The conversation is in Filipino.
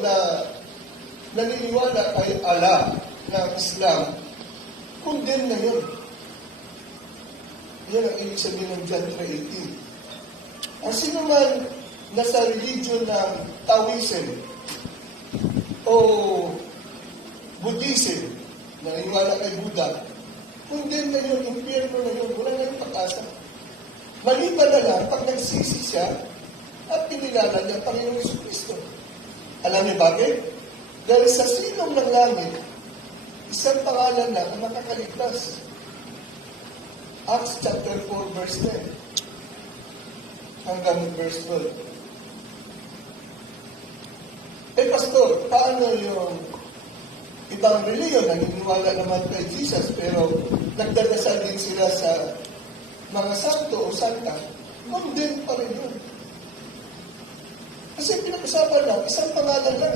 na naniniwala kay Allah ng Islam, condemn na yun. Yan ang ibig sabihin ng John 3:18. Ang sino man nasa religion ng Taoism o Buddhism, naniniwala kay Buddha, condemn na yun, impyerno na yun, wala na yung pag-asa. Maliban na lang pag nagsisi siya at pinilala niya ang Panginoong Jesucristo. Alam niyo bakit? Dahil sa silong ng langit, isang pangalan lang ang makakaligtas. Acts chapter 4 verse 10 hanggang verse 12. Pastor, paano yung ibang reliyon naniniwala naman kay Jesus pero nagdadasal din sila sa mga santo o santa? Condemn pa rin yun. Kasi pinag-usapan lang, isang pangalan lang